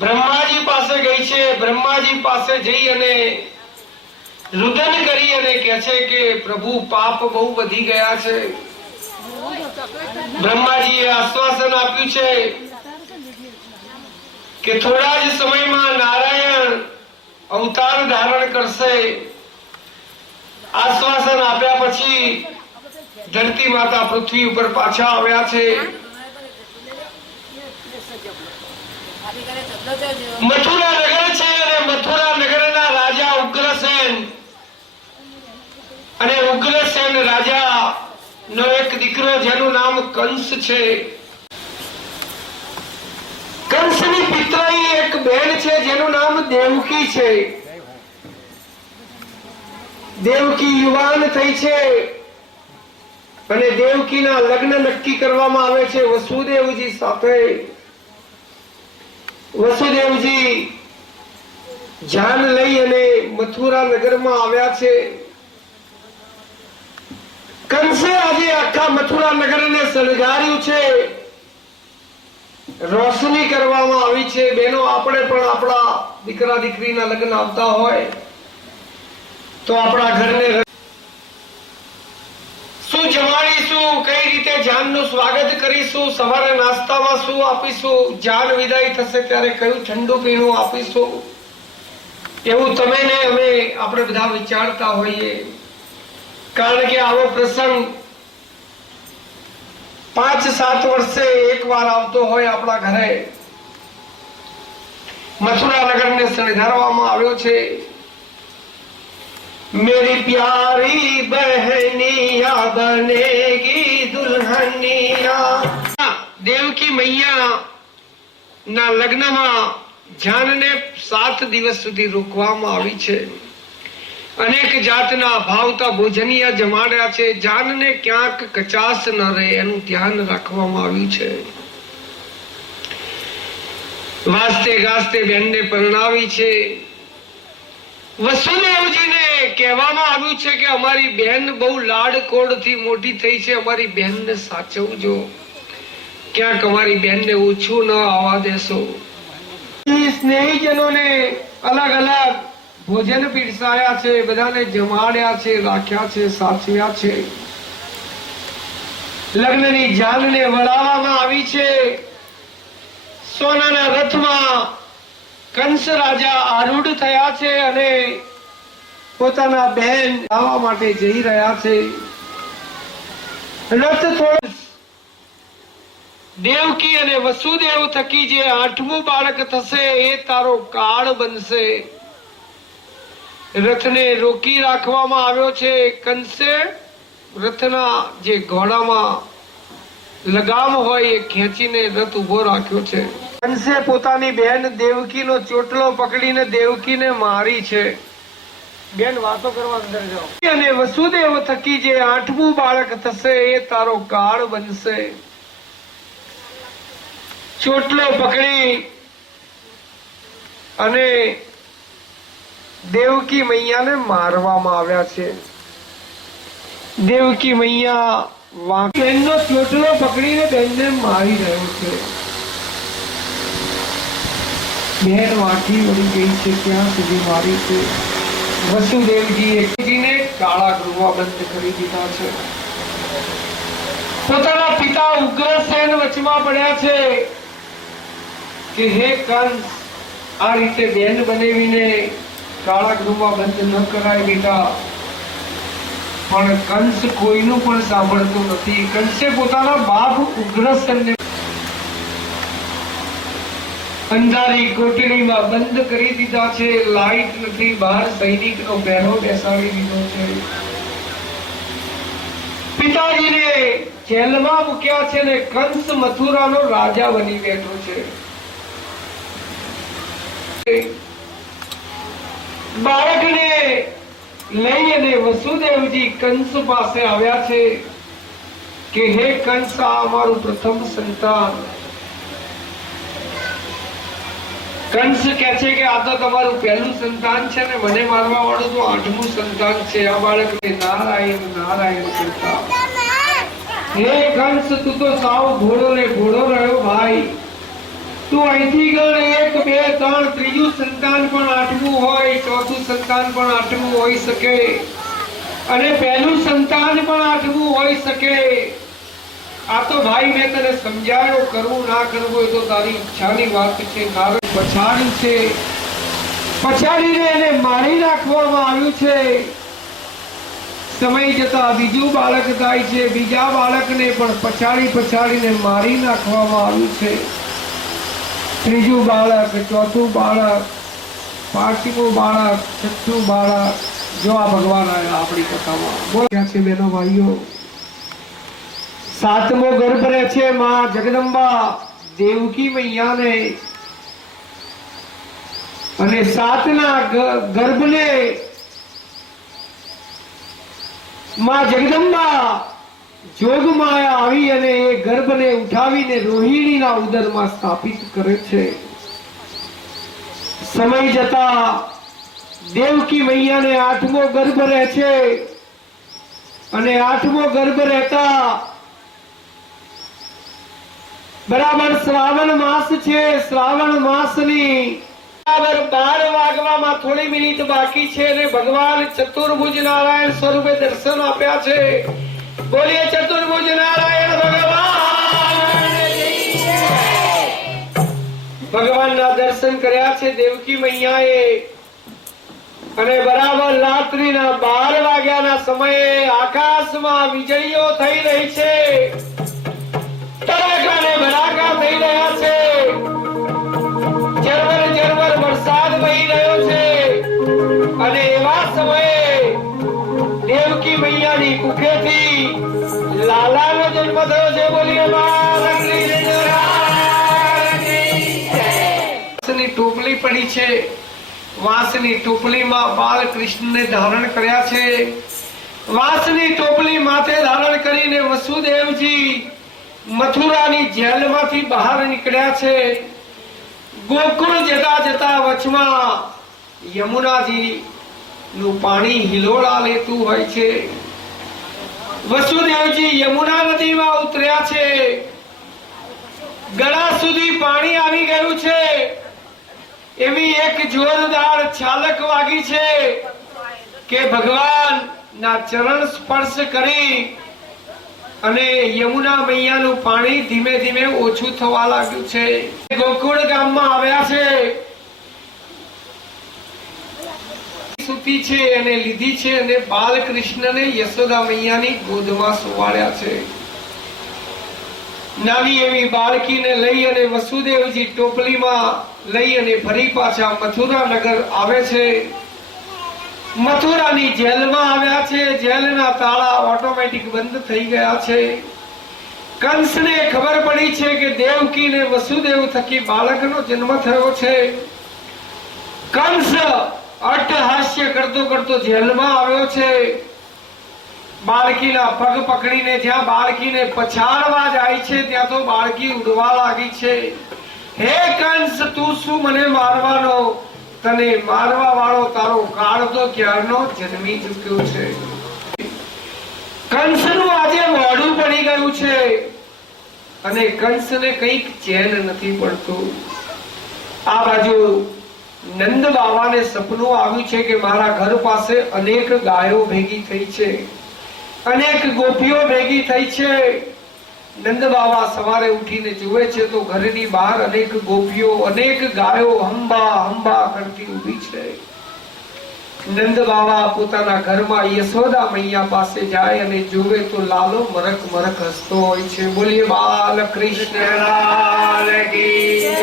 બ્રહ્માજી પાસે ગઈ છે। બ્રહ્માજી પાસે જઈ અને રુદન કરી અને કહે છે કે પ્રભુ પાપ બહુ વધી ગયા છે। બ્રહ્માજીએ આશ્વાસન આપ્યું છે કે થોડા જ સમયમાં નારાયણ અવતાર ધારણ કરશે। આશ્વાસન આપ્યા પછી ધરતી માતા પૃથ્વી ઉપર પાછા આવ્યા છે। મથુરા નગર છે અને મથુરા નગરના રાજા ઉગ્રસેન અને ઉગ્રસેન રાજા નો એક દીકરો જેનું નામ કંસ છે। કંસની પિતરાઈ એક બેન છે જેનું નામ દેવકી છે। દેવકી યુવાન થઈ છે અને દેવકીના લગ્ન નક્કી કરવામાં આવે છે વસુદેવજી સાથે। વસુદેવજી જાન લઈ અને મથુરા નગરમાં આવ્યા છે। કંસે આજે આખા મથુરા નગરને શણગાર્યું છે, રોશની કરવામાં આવી છે। બેનો આપણે પણ આપણા દીકરા દીકરીના લગ્ન આવતા હોય તો આપણા ઘરને શું જમાડીશું, કઈ રીતે જાનનું સ્વાગત કરીશું, સવારે નાસ્તામાં શું આપીશું, જાન વિદાય થશે ત્યારે કયું ઠંડુ પીણું આપીશું, એવું તમે ને અમે આપણે બધા વિચારતા હોઈએ। કારણ કે આવો પ્રસંગ 5-7 વર્ષે એકવાર આવતો હોય આપણા ઘરે। મથુરા નગરને શણગારવામાં આવ્યો છે। मेरी प्यारी बहनिया बनेगी दुल्हनिया। देवकी मैया ના લગ્નમાં જાનને 7 દિવસ સુધી રોકવામાં આવી છે। અનેક જાતના ભાવતા ભોજનિયા જમાડ્યા છે। જાનને ક્યાંક કચાસ ન રહે એનું ધ્યાન રાખવામાં આવ્યું છે। વાસ્તે ગાસ્તે બેનને પરણાવી છે। વસુદેવજીને કહેવામાં આવ્યું છે કે અમારી બહેન બહુ લાડકોડથી મોટી થઈ છે, અમારી બહેનને સાચવજો, ક્યાંક અમારી બહેનને ઓછું ન આવવા દેશો। સ્નેહીજનોને અલગ અલગ ભોજન પીરસાયા છે, બધાને જમાડ્યા છે, રાખ્યા છે, સાચવ્યા છે। લગ્નની જાનને વળાવવામાં આવી છે। સોનાના રથમાં કંસ રાજા આરૂઢ થયા છે અને પોતાના બહેન લાવવા માટે જઈ રહ્યા છે। રથ થોડો દેવકી અને વસુદેવ થકી જે 8મું બાળક થશે એ તારો કાળ બનશે। રથને રોકી રાખવામાં આવ્યો છે। કંસે રથના જે ઘોડામાં લગામ હોય એ ખેંચીને રથ ઉભો રાખ્યો છે। કંસે પોતાની બહેન દેવકીનો ચોટલો પકડીને દેવકીને મારી છે। બેન વાતો કરવા અંદર જાઓ। અને વસુદેવ થકી જે 8મું બાળક થશે એ તારો કાળ બનશે। ચોટલો પકડી અને દેવકી મૈયાને મારવામાં આવ્યા છે। દેવકી મૈયા બહેનનો ચોટલો પકડીને બહેનને મારી રહ્યો છે। બહેન વાંકી વળી ગઈ છે, ત્યાં સુધી મારી છે। વસુદેવજીને કાળા ગૃહમાં બંધ કરી દીધા છે। પોતાના પિતા ઉગ્રસેન વચમાં પડ્યા છે કે હે કંસ, આ રીતે બેન બનાવીને કાળા ગૃહમાં બંધ ન કરાય બેટા। પણ કંસ કોઈનું પણ સાંભળતું નથી। કંસે પોતાના બાપ ઉગ્રસેનને અંધારી કોટડીમાં બંધ કરી દીધા છે। લાઈટ નથી, બહાર સૈનિકનો પહેરો બેસાડી દીધો છે। પિતાજીને જેલમાં મૂક્યા છે ને કંસ મથુરાનો રાજા બની બેઠો છે। બાળકને લઈ અને વસુદેવજી કંસ પાસે આવ્યા છે કે હે કંસ, આ અમારું પ્રથમ સંતાન। કંસ કહે છે કે આ તો તમારું પહેલું સંતાન છે ને મને મારવા વાળું તો 8મું સંતાન છે। આ બાળકને નારાયણ નારાયણ કરતા। હે કંસ, તું તો સાવ ઘોડો ને ઘોડો રહ્યો ભાઈ। તું અહીંથી ગણ 1 2 3 ત્રીજું સંતાન પણ 8મું હોય, ચોથું સંતાન પણ 8મું હોઈ શકે અને પહેલું સંતાન પણ 8મું હોઈ શકે. આ તો ભાઈ મેં તને સમજાયો, કરવું ના કરવું એ તો તારી ઈચ્છાની વાત છે. નારદ પછાડ્યું છે, પછાડીને એને મારી નાખવામાં આવ્યું છે. સમય જતા બીજું બાળક થાય છે, બીજા બાળકને પણ પછાડીને મારી નાખવામાં આવ્યું છે. ત્રીજું બાળક, ચોથું બાળક, પાંચમું બાળક, છઠ્ઠું બાળક. જો આ ભગવાન આવ્યા આપણી કથામાં. બોલ્યા છે બહેનો ભાઈઓ. 7મો ગર્ભ રહે છે માં જગદંબા દેવકી મૈયાને, અને 7ના ગર્ભને માં જગદંબા જોગમાયા આવી અને એ ગર્ભને ઉઠાવીને રોહિણીના ઉદરમાં સ્થાપિત કરે છે. સમય જતા દેવકી મૈયાને 8મો ગર્ભ રહે છે અને 8મો ગર્ભ રહેતા બરાબર શ્રાવણ માસ છે. શ્રાવણ માસની બરાબર 12 વાગવામાં થોડી મિનિટ બાકી છે અને ભગવાન ચતુર્ભુજ નારાયણ સ્વરૂપે દર્શન આપ્યા છે. બોલીએ ચતુર્ભુજ નારાયણ ભગવાનના દર્શન કર્યા છે દેવકી મૈયાએ. અને બરાબર રાત્રિના 12 વાગ્યાના સમયે આકાશમાં વીજળીઓ થઈ રહી છે, તડાકા ને ભડાકા થઈ રહ્યા છે, ઝરમર વરસાદ વહી રહ્યો છે. અને એવા સમયે દેવકી મૈયાની કુખેથી લાલાનો જન્મ થયો છે. બોલીએ વાંસની ટોપલી પડી છે, વાંસની ટોપલીમાં બાલકૃષ્ણને ધારણ કર્યા છે. વાંસની ટોપલી માથે ધારણ કરીને વસુદેવજી મથુરાની જેલમાંથી બહાર નીકળ્યા છે. ગોકુળ જતા જતા વચમાં યમુનાજી નું પાણી હિલોળા લેતું હોય છે. વસુદેવજી યમુના નદીમાં ઉતર્યા છે. ગળા સુધી પાણી આવી ગયું છે. એવી એક જોરદાર છાલક વાગી છે કે ભગવાન ના ચરણ સ્પર્શ કરી અને યમુના મૈયાનું પાણી ધીમે ધીમે ઓછું થવા લાગ્યું છે. ગોકુળ ગામમાં આવ્યા છે. સૂતી છે અને લીધી છે અને બાલકૃષ્ણને યશોદા મૈયાની ગોદમાં સુવાડ્યા છે. નાની એવી બાળકીને લઈ અને વસુદેવજી ટોપલીમાં લઈ અને ફરી પાછા મથુરા નગર આવે છે. મથુરાની જેલમાં આવ્યા છે. જેલના તાળા ઓટોમેટિક બંધ થઈ ગયા છે. કંસને ખબર પડી છે કે દેવકી ને વસુદેવ થકી બાળકનો જન્મ થયો છે. કંસ અટ્ટહાસ્ય કરતો કરતો જેલમાં આવ્યો છે. બાળકીના પગ પકડીને જ્યાં બાળકીને પછાડવા જાય છે ત્યાં તો બાળકી ઉડવા લાગી છે. હે કંસ, તું શું મને મારવાનો? તને મારવા વાળો તારો કાળ તો ક્યારનો જન્મી ચૂક્યો છે. કંસનું આજે મોઢું પડી ગયું છે અને કંસને કંઈક ચેન નથી પડતું. આ બાજુ નંદ બાવાને સપનું આવ્યું છે કે મારા ઘર પાસે અનેક ગાયો ભેગી થઈ છે, અનેક ગોપીઓ ભેગી થઈ છે. નંદ બાવા સવારે ઉઠીને જુએ છે તો ઘરની બહાર અનેક ગોપીઓ, અનેક ગાયો હંબા હંબા કરતી ઊભી છે. નંદ બાવા પોતાના ઘરમાં યશોદા મૈયા પાસે જાય અને જુએ તો લાલો મરક મરક હસતો હોય છે. બોલીએ બાલકૃષ્ણ લાલ કી જય.